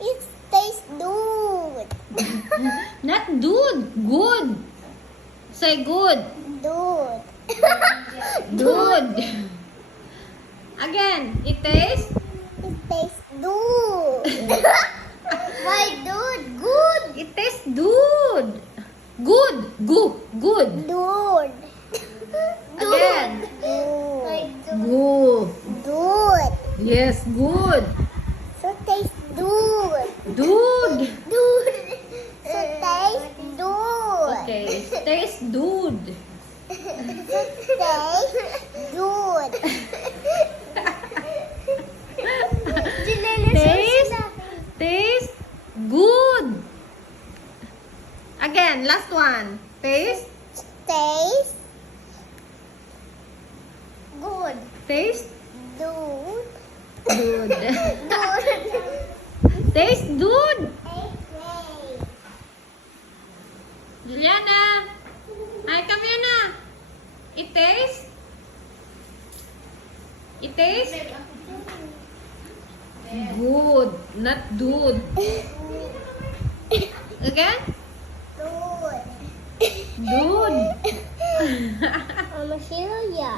It tastes good. Not dude. Good. Say good. Dude. Dude. Again. It tastes. It tastes good. Why dude? Good. It tastes dude. Good. Good. Dude. Again. Dude. Good. Dude. Yes, good. So taste dude. Dude. Dude. So taste dude. Okay. Taste dude. Taste dude. Taste good. Again, last one. Taste Taste good. taste Dude. good. Dude. Taste good. Okay. Juliana. Hi, come here na. It tastes. It tastes good, not dude. Again? Dude. Dude. I'm a hero, yeah.